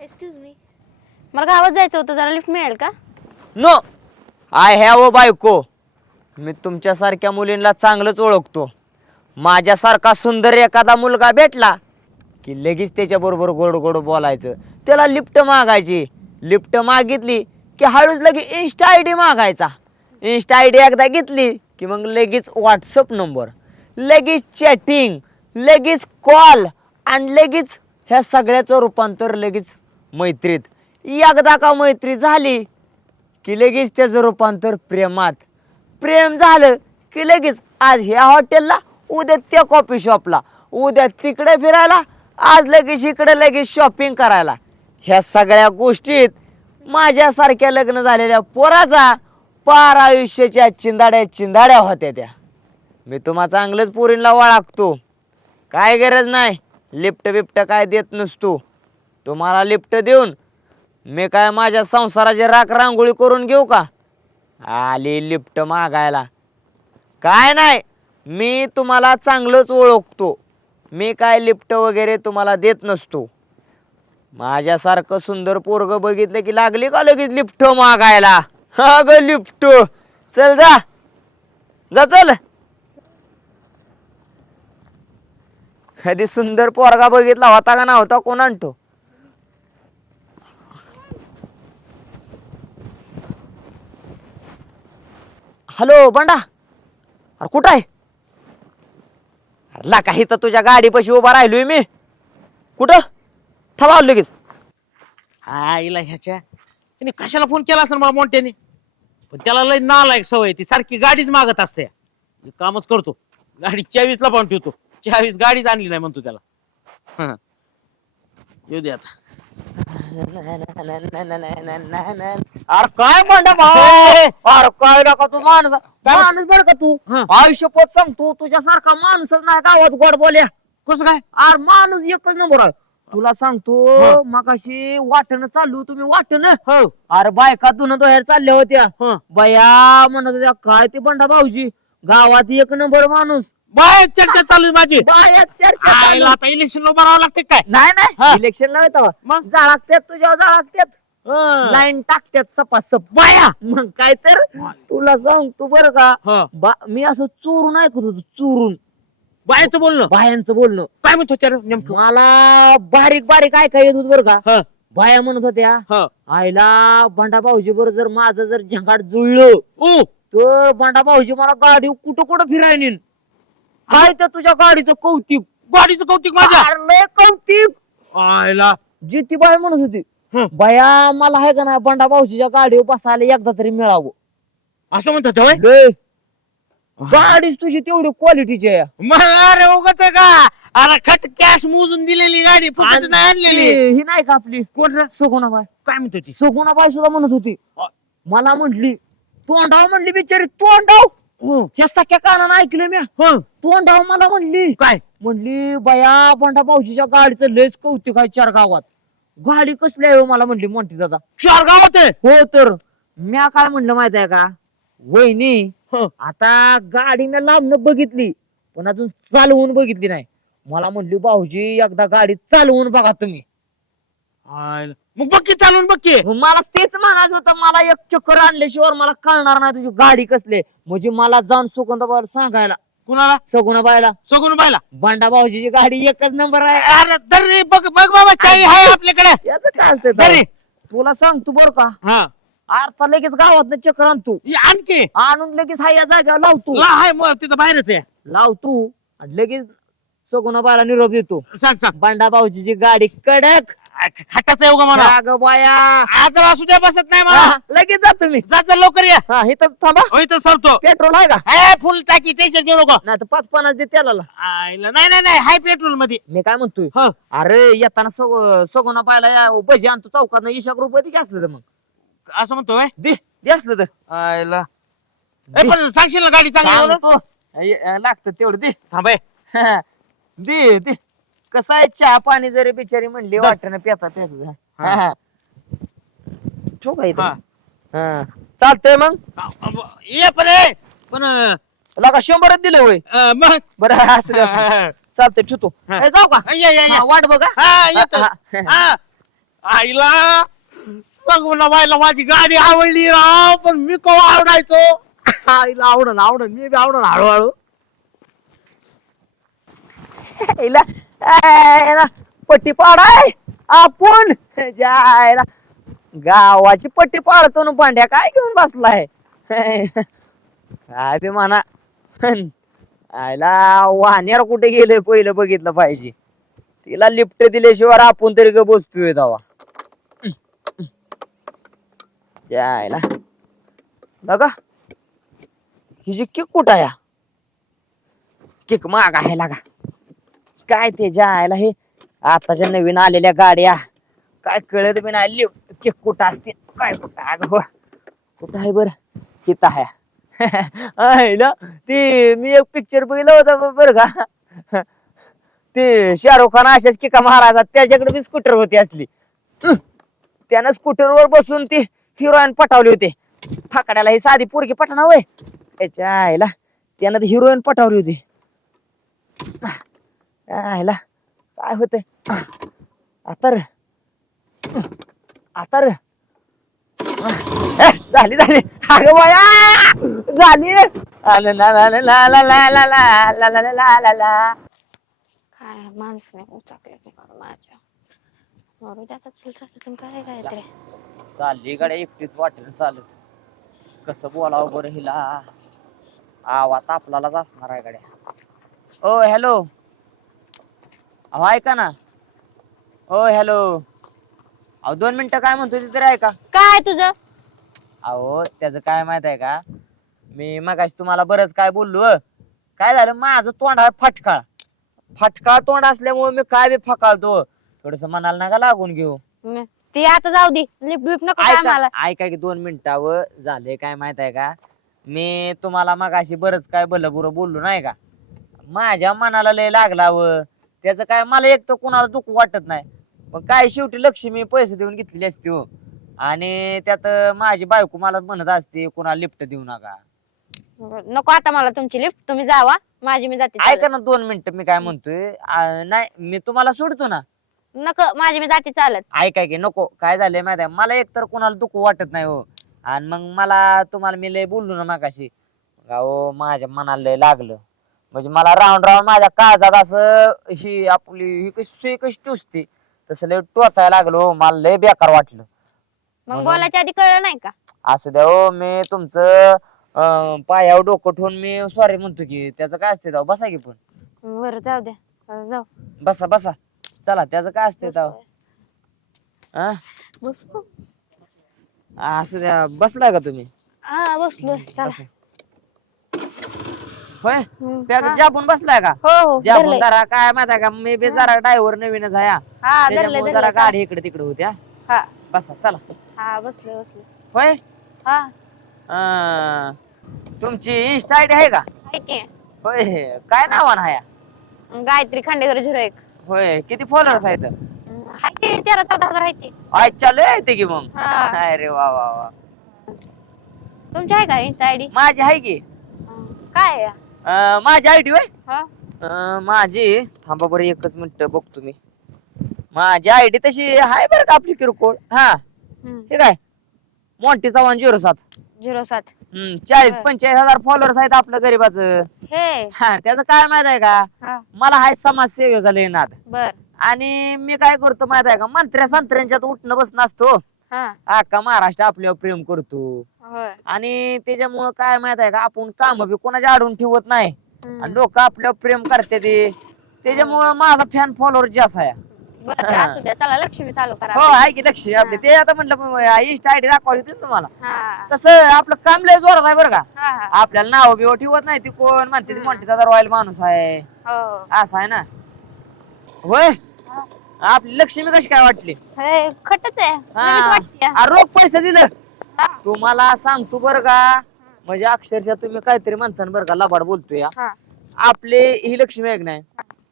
Excuse me मला गावात जायचं होतं जरा लिफ्ट मिळेल का? नो! आय हॅव अ बायको. मी तुमच्यासारख्या मुलींना चांगलंच ओळखतो. माझ्यासारखा सुंदर एखादा मुलगा भेटला की लगेच त्याच्याबरोबर गोड गोड बोलायचं. त्याला लिफ्ट मागायची. लिफ्ट मागितली की हळूच लगे इन्स्टा आय डी मागायचा. इन्स्टा आय डी एकदा घेतली की मग लगेच व्हॉट्सअप नंबर लगेच चॅटिंग लगेच कॉल आणि लगेच ह्या सगळ्याचं रूपांतर लगेच मैत्रीत. एकदा का मैत्री झाली की लगेच त्याचं रूपांतर प्रेमात. प्रेम झालं की लगेच आज ह्या हॉटेलला उद्या त्या कॉफी शॉपला उद्या तिकडे फिरायला आज लगेच इकडे लगेच शॉपिंग करायला. ह्या सगळ्या गोष्टीत माझ्यासारख्या लग्न झालेल्या पोराचा पार आयुष्याच्या चिंदाड्या चिंदाड्या होत्या त्या. मी तुम्हा चांगलंच पोरींला वळखतो काय गरज नाही. लिफ्ट बिफ्ट काय देत नसतो. तुम्हाला लिफ्ट देऊन मी काय माझ्या संसाराची राख रांगोळी करून घेऊ का? आली लिफ्ट मागायला. काय नाही मी तुम्हाला चांगलंच ओळखतो. मी काय लिफ्ट वगैरे तुम्हाला देत नसतो. माझ्यासारखं सुंदर पोरग बघितलं की लागली का लगेच लिफ्ट मागायला? हा ग लिफ्ट. चल जा. जा चल. कधी सुंदर पोरगा बघितला होता का नव्हता कोण आणतो? हॅलो बंडा. अरे कुठं आहे? अरे ला काही तर तुझ्या गाडीपाशी उभा राहिलोय मी. कुठं? थांबा आलो लगेच. आईला ह्याच्या. त्याने कशाला फोन केला असेल मला मोठ्याने पण त्याला लय नालायक सवय ती सारखी गाडीच मागत असते. मी कामच करतो. गाडी चावीसला पण ठेवतो. चावीस गाडीच आणली नाही म्हणतो त्याला. हा. येऊ दे आता. अरे काय बंडा भाऊ? अरे काय नका तू माणूस माणूस बरं का तू? हं. आयुष्यपत सांगतो तुझ्यासारखा माणूसच नाही गावात गोड बोल्या. कसं काय? अरे माणूस एकच नंबर आहे. तुला सांगतो. मगाशी वाटण चालू तुम्ही वाटण. हो. अरे बायका दोन दोह्यार चालल्या होत्या. बया म्हणत होत्या काय ते बंडा भाऊजी? गावात एक नंबर माणूस. बाय चर्चा चालू आहे माझी बाया चर्चा. आता इलेक्शन ला भरावं लागते काय नाही हा. नाही इलेक्शन ला येतं मग? जाळकत्यात तुझ्या जाळकत्यात हं. लाईन टाकत्यात सपासप बाया मग काय तर तुला सांगतो बरं का हं. बा- मी असं चोरून ऐकत होतो चोरून बायाचं बोलणं बायांचं बोलणं काय म्हणतो नेमकं मला बारीक बारीक ऐकाय येत होत बरं का हं. बाया म्हणत होत्या हं. आईला बंडा भाऊजी बरोबर जर माझं जर झंगाट जुळलं तर बंडा भाऊजी मला गाडी कुठं कुठं फिरायला नेईन. काय तर तुझ्या गाडीचं कौतिक. गाडीचं कौतिक माझ्या. अरे लय कौतिक आईला जितीबाई म्हणत होती. हं. बया मला आहे का ना बंडा भाऊजीच्या गाडीवर बसायला एकदा तरी मिळावं. असं म्हणतात होय? लय. गाडीच तुझी तेवढी क्वालिटीची आहे. मग अरे उगाच का? अरे खट कॅश मोजून दिलेली गाडी फुकट नाही आणलेली. ही नाही का आपली? कोण रे? सुगुणाबाई काय म्हणतो ती सुगुणाबाई सुद्धा म्हणत होती. मला म्हटली तोंडाव म्हणली बिचारी तोंडाव ह्या सख्या कानानं ऐकलं मी. हं. तोंडाव मला म्हणली. काय? म्हणली बया बंडा भाऊजीच्या गाडीचं लयच कौतिक आहे चार गावात. गाडी कसली आहे हो? मला म्हणली म्हणते दादा. चार गावात आहे हो तर. म्या काय म्हणलं माहीत आहे का? वहिनी हं. आता गाडीनं लांबनं बघितली पण अजून चालवून बघितली नाही. मला म्हणली भाऊजी एकदा गाडी चालवून बघा तुम्ही. मग बक्की चालून बक्की मग मला तेच म्हणायचं होतं मला एक चक्कर आणल्याशिवाय मला कळणार नाही तुझी गाडी कसली म्हणजे मला जाऊन सुगंधाबाईला सांगायला. कुणाला? सगुणाबाईला. सगून बायला बंडा भाऊजीची गाडी एकच नंबर आहे. अरे दर रे बघ बघ बाबा चावी आहे आपल्याकडे. याचं काय असतंय? तुला सांगतो बर का? हा. आता लगेच गावात चक्कर आणतो. ये आणखी आणून लगेच हा या जागेवर लावतो. ला आहे मग तिथं बाहेरच आहे लावतो. आणि लगेच सगुणाबाईला निरोप देतो. सांग सांग. बंडा भाऊजीची गाडी कडक. खाटाच आहे उगा मला. अगं बाया. आता असू द्या बसत नाही मला. हा, लगेच जातो मी जा जा लवकर या. हा इथं थांबा. होय तर सरतो पेट्रोल आहे का? हे फुल टाकी टेन्शन घेऊ नको. नाही तर पाच पन्नास दे त्याला आईला नाही नाही नाही हाय पेट्रोलमध्ये. मी काय म्हणतोय? ह. अरे येताना सग सगुणा पाहिला या भजी आणतो चौकात इशाक रुपये दे की असलं तर मग. असं म्हणतो होय? दे दे असलं तर. आईला. ए, पण सांगशील ना गाडी चांगली लागतं तेवढं दे. थांब हे. दे दे. कसं आहे चहा पाणी जरी बिचारी म्हणली वाटणं पेता पेता हा. ठेवू का इथं? हा. हा. चालतंय मग. ये पण ए, पण अ, लगा शंभरच दिलं होय. अ, मग? बरं असू दे, असू दे. चालतंय ठेवतो. हा. ए, जाऊ का? या, या, या. हा, वाट बघा. हा येतो. हा, हा. आईला सांगू ना बाईला माझी गाडी आवडली राव पण मी कवा आवडायचो? आईला आवडन आवडन. मी बी आवडन हळूहळू. हिला ना पट्टी पाडाय. आपण जायला. गावाची पट्टी पाडतो ना पांड्या काय घेऊन बसलाय? काय बी म्हणा. आयला वाहण्यावर कुठे गेले पहिलं बघितलं पाहिजे. तिला लिफ्ट दिल्याशिवाय आपण तरी ग बसतोय दावा. जायला. बघा. हिची किक कुठं या किक माग आहे लागा. काय ते जायला हे? आताच्या नवीन आलेल्या गाड्या. काय कळत बी नाही की कुठं असते काय कुठं? अग हो कुठं आहे बर? किती आहे. ते मी एक पिक्चर बघितलं होतं बर का. ते शाहरुख खान अशाच किका महाराजात? त्याच्याकडे बी स्कूटर होती असली. त्यानं स्कूटरवर बसून ती हिरोईन पटावली होती. फाकड्याला ही साधी पोरगी पटना वय. त्याच्या आईला त्यानं ती हिरोईन पटावली होती. आईला काय होतंय आता र आता र झाली झाली अगं बाया झाली ला ला ला ला ला ला ला ला ला ला ला ला ला ला काय माणसाने उचाकले की माझ्या मरू द्या आता चल काय काय तरी चालली गाड्या एकटीच वाटेल चालत कसं बोलावं बरं हिला आवाज आपल्यालाच असणार आहे गाड्या ओ हॅलो अहो ऐका ना. ओ हॅलो अहो दोन मिनिटं काय म्हणतो ते तरी ऐका. काय तुझं? अहो त्याचं काय माहीत आहे का? मी मगाशी तुम्हाला बरंच काय बोललो हं. काय झालं? माझं तोंड आहे फटकाळ. फटकाळ तोंड असल्यामुळे मी काय बी फकाळतो थोडस मनाला नका लागून घेऊ. न- ती आता जाऊ दे. लिफ्ट बिफ्ट नको काय मला ऐका ऐका की दोन मिनिटावर झाले काय माहीत आहे का? मी तुम्हाला मगाशी बरंच काय भलं बुरं बोललो नाही का? माझ्या मनाला लय लागला व त्याचं काय मला एक तर कुणाला दुःख वाटत नाही. पण काय शेवटी लक्ष्मी पैसे देऊन घेतलेली असते हो. आणि त्यात माझी बायको मला म्हणत असते कुणाला लिफ्ट देऊ नका. नको आता मला तुमची लिफ्ट तुम्ही जावा माझी मी जाते ऐका चालत. ना दोन मिनिटं मी काय म्हणतोय आ, नाही मी तुम्हाला सोडतो ना. नको माझी मी जाते चालत. ऐकाय की नको काय झालंय माहिती आहे? मला एकतर कोणाला दुःख वाटत नाही हो. आणि मग मला तुम्हाला मी लय बोललो ना मागाशी. अहो माझ्या मनाला लय लागलं. म्हणजे मला राऊंड राऊंड माझ्या काळजात असं ही आपली ही कशी सुई कशी टुसते तसं लय टोचायला लागलो हो. मला लय बेकार वाटलं. मग म्हणून- बोलायच्या आधी कळलं नाही का? असू द्या हो मी तुमचं अं, पायावर डोकं ठेवून मी सॉरी म्हणतो की त्याचं काय असते जाऊ बसा की पण. बरं जाऊ द्या. अं, जाऊ. बसा बसा. चला त्याचं काय असते जाऊ हा असू द्या बसलाय का तुम्ही? हा बसलोय. चला. बसा. होय? हा. जाबून बसलाय का? हो हो. जाबून धरलंय. जरा काय माहिती आहे का? मी बी जरा ड्रायव्हर नवीनच आहे हा. हा त्याच्यामुळे जरा गाडी इकडे तिकडे होत्या हा. बसा चला. हा बसलोय बसलोय. होय? हा. अं, तुमची इन्स्टा आयडी आहे का? आहे की. होय काय नावानं आहे गायत्री खांडेकर झिरो एक. होय किती फॉलोअर्स आहेत? हाय की तेरा चौदा हजार आहे आज चालू आहे ते की मग? हा. अरे वा वा वा. तुमची आहे का इन्स्टा आयडी माझी आहे की. काय आहे? अं, माझी आयडी हा. अं, माझी. थांबा बरं एकच मिनिट बघतो मी. माझी आयडी तशी आहे बरं का आपली किरकोळ? हा. ठीक आहे. मोंटी चव्हाण झिरो सात. झिरो सात. हम्म, चाळीस बर. पंचेचाळीस हजार फॉलोअर्स आहेत आपलं गरीबाचं. हे. हा त्याचं काय माहीत आहे का? हा. मला हाय समाज सेवेचा लय नाद. बर. आणि मी काय करतो माहीत आहे का? मंत्र्या संत्र्यांच्यात उठणं बसणं असतो हा. अख्खा महाराष्ट्र आपल्यावर प्रेम करतो. होय. आणि त्याच्यामुळं काय माहीत आहे का आपण काम बी कोणाच्या आडून ठेवत नाही. हम्म, आणि लोक आपल्यावर प्रेम करते ते. त्याच्यामुळं माझा फॅन फॉलोअर जास्त आहे. बरं असू द्या. चला लक्ष्मी चालू करा. हो आहे की लक्ष आपले. ते आता म्हटलं इंस्टा आयडी दाखवायची होती ना तुम्हाला. हा. तसं आपलं काम लय जोरात आहे बरं का. हा हा. आपल्याला नाव बिव ठेवत नाही ती कोण. म्हणते ती हम्म. मोठी दादा रॉयल माणूस आहे. हो. असं आहे ना. होय. आपली लक्ष्मी कशी काय वाटली? हे खटच आहे. हा. नवीच वाटते. आ, रोख पैसे दिलं. हा. तुम्हाला सांगतो बरं का म्हणजे अक्षरशः तुम्ही काहीतरी माणसानं बरं का लबाड बोलतोय हा. आपले ही लक्ष्मी आहे की नाही?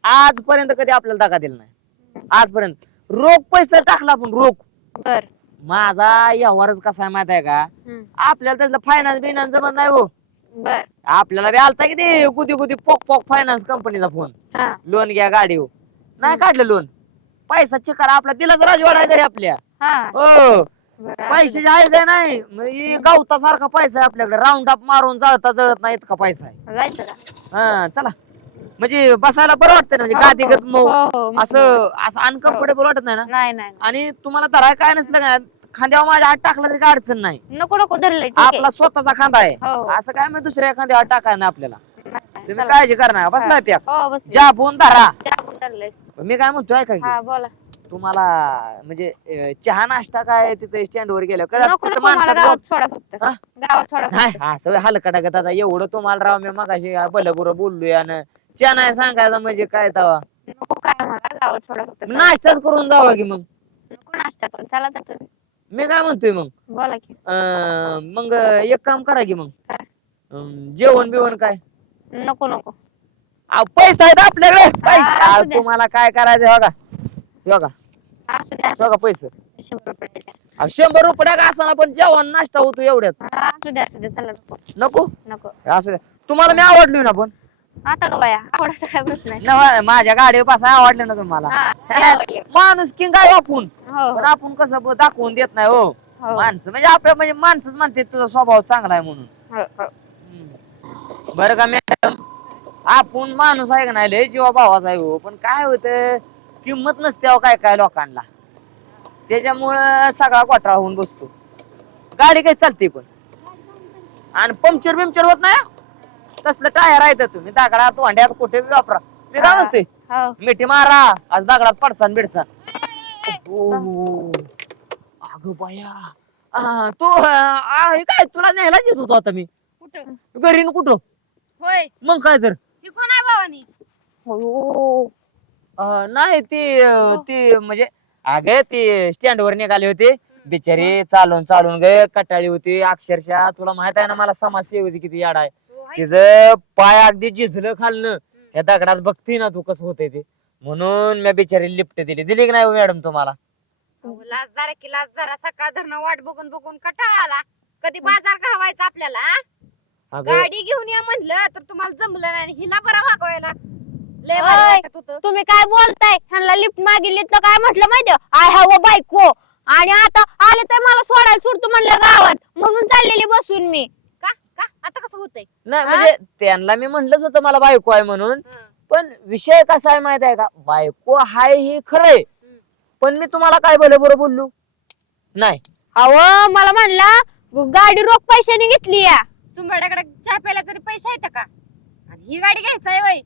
आजपर्यंत कधी आपल्याला दाखा दिला नाही. आजपर्यंत. रोख पैसे टाकला आपण रोख. बर. माझा व्यवहारच कसा आहे माहीत आहे का? हम्म, आपल्याला त्यातलं फायनान्स बिनान्स जमत नाही हो. बर. आपल्याला बी आलता की ते गुदी गुदी पोक पोक फायनान्स कंपनीचा फोन हा. लोन घ्या गाडी हो. नाही काढलं लोन पैसा चिकार आपला दिलाच राजवाडा आहे घरी आपल्या. हा. हो. बरं, पैशाची आहे काय नाही. गवता सारखा पैसा आहे आपल्याकडे. राऊंड अप मारून जळता जळत नाही इतका पैसा आहे. जायचं का? हा चला. म्हणजे बसायला बरं वाटतं ना म्हणजे गादीगत मऊ. हो, हो. असं असं अनकम्फर्टेबल वाटत नाही ना? नाही नाही आणि तुम्हाला धराय काय नसलं का? खांद्यावर माझ्या हात टाकला तरी काय अडचण नाही. नको नको धरले ठीक आहे. आपला स्वतःचा खांदा आहे. हो. असं काय मग दुसऱ्या खांद्यावर टाकाय ना आपल्याला? तुम्ही चला. काळजी करणार बसलाय पॅक हो बस ज्या फोन धरा धरले मी काय म्हणतोय का. हा बोला. तुम्हाला म्हणजे अं, चहा नाश्ता काय तिथे स्टँड वर गेलं का नको तिथं नको मला माणसात गावात सोडा फक्त. हा? गावात सोडा फक्त. नाही असं हलका टाकत आता. एवढं तुम्हाला राव मी मगाशी बलबुर बोललोय आणि चहा नाही सांगायचं म्हणजे काय तवा? नको काय मला गावात सोडा फक्त. चला. नाश्ताच करून जावा की मग. नको नाश्ता करून चला तर तुम्ही. मी काय म्हणतोय मग? बोला की. अं, मग एक काम करा की मग. काय? अं, जेवण बिवण काय? नको नको. अहो, पैसा आहेत आपल्याकडे. पैसा. असू अहो, द्या. तुम्हाला काय करायचं बघा. बघा. असू द्या बघा पैसे. शंभर रुपये द्या. अहो, शंभर रुपये का असताना पण जेवण नाश्ता होतो एवढ्यात. हा, असू द्या असू द्या. चला नको. नको? नको. असू द्या. तुम्हाला मी आवडली ना पण? आता का बाया? आवडायचा काय प्रश्न आहे? नवा- माझ्या गाडीवर बसा आवडलं ना तुम्हाला? हा, ते आवडले. माणूस किंग काय आपण. हो. पण आपण कसं ब- दाखवून देत नाही हो. हो. माणसं म्हणजे आपल्या म्हणजे माणसंच म्हणते तुझा स्वभाव चांगला आहे म्हणून. हो. हम्म. बरं का मॅडम आपण माणूस आहे का नाही? लय जीवा भावाचा आहे हो. पण काय होतं किंमत नसते हो काय काय लोकांना. त्याच्यामुळं सगळा घोटाळा होऊन बसतो. गाडी काही चालते पण. आणि पंक्चर बिमचर होत नाही हं? तसलं टायर आहे तुम्ही दगडात वांड्यात कुठे बी वापरा. मी काय म्हणतोय? हो. मिठी मारा आज दगडात पडसान बिडसान. अगं बाया. आ, तू आ, हे काय? तुला न्यायलाच येत होतो आता मी. कुठं? घरी न कुठं? होय. मग काय तर. ही कोण आहे भावानी? अ, नाही ती अ, ती म्हणजे अगे ती स्टँड वर निघाले होते. बिचारी चालून चालून गे कटाळी होती. अक्षरशः तुला माहीत आहे ना मला समाजसेवेची किती याड आहे. तिचं पाय अगदी झिजलं खालनं. या दगडात बघती ना तू कसं होतंय ते. म्हणून मी बिचारी लिफ्ट दिली. दिली की नाही मॅडम तुम्हाला? लाजदार की लाजदार. सकाळ धरणं वाट बघून बघून कटाळा आला? कधी बाजार घावायचा आपल्याला? अगं. गाडी घेऊन या म्हणलं तर तुम्हाला जमलं नाही आणि हिला बरं वागवायला. लय ओय. भारी वाटत होतं. तुम्ही काय बोलताय? ह्यांना लिफ्ट मागितली तर काय म्हटलं माहिती आय हॅव अ बायको. आणि आता आले तर मला सोडायला सोडतो म्हणलं गावात. म्हणून चाललेली बसून मी. का? का? आता कसं होतंय? नाही म्हणजे त्यांना मी म्हणलंच होतं मला बायको आहे म्हणून. हं. पण विषय कसा आहे माहीत आहे का? बायको हाय हे खरंय पण मी तुम्हाला काय बोल बरं बोललो? नाही. अहो मला म्हणला गाडी रोख पैशाने घेतली या. सुंबड्याकडे चहा प्यायला तरी पैसे आहेत का? आणि ही गाडी घ्यायचा आहे वय.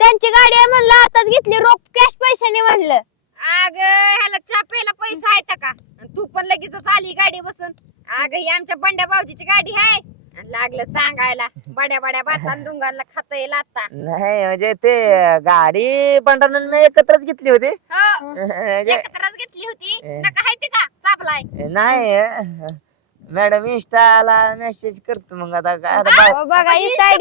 त्यांची गाडी आहे म्हणलं आताच घेतली रोख कॅश पैशाने म्हणलं. अग ह्याला चहा प्यायला पैसे आहेत का? आणि तू पण लगेच आली गाडी बसून. अग ही आमच्या बंड्या भाऊजीची गाडी आहे. आणि लागलं सांगायला बड्या बड्या भातान दुंगाला खाता येईल आता नाही म्हणजे ते गाडी पंढरनं एकत्रच घेतली होती. हो. म्हणजे एकत्रच घेतली होती. नका हायते का? चापलाय. नाही. मॅडम इंस्टाला मेसेज करतो मग आता काय आता अहो, बघा आयडी आहे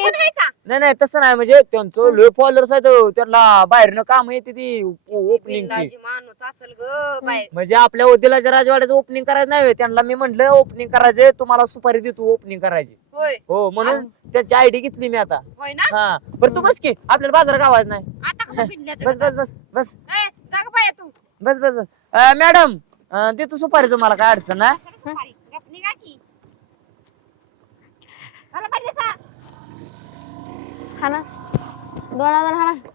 नाही नाही तसं नाही म्हणजे त्यांचं लो फॉलोअर्स आहेत हो. त्यांना बाहेरनं काम येते ती ओपनिंगची बिल्लाजी माणूस असेल ग बाय म्हणजे आपल्या उद्योगाच्या राजवाड्याचं ओपनिंग करायचं नाही होय. त्यांना मी म्हंटल ओपनिंग करायचंय तुम्हाला सुपारी देतो ओपनिंग करायची. होय. हो म्हणून त्यांची आयडी घेतली मी आता. होय ना? हा. बरं तू बस की आपल्याला बाजार गावायचं नाही. आता कसं पिंडल्याचं बस बस बस बस. ए, जा ग बाया तू. बस बस बस. अं, मॅडम अं, देतो सुपारी तुम्हाला काय अडचण नाही की मला पाहिजे सा. हा ना दोन हजार हा ना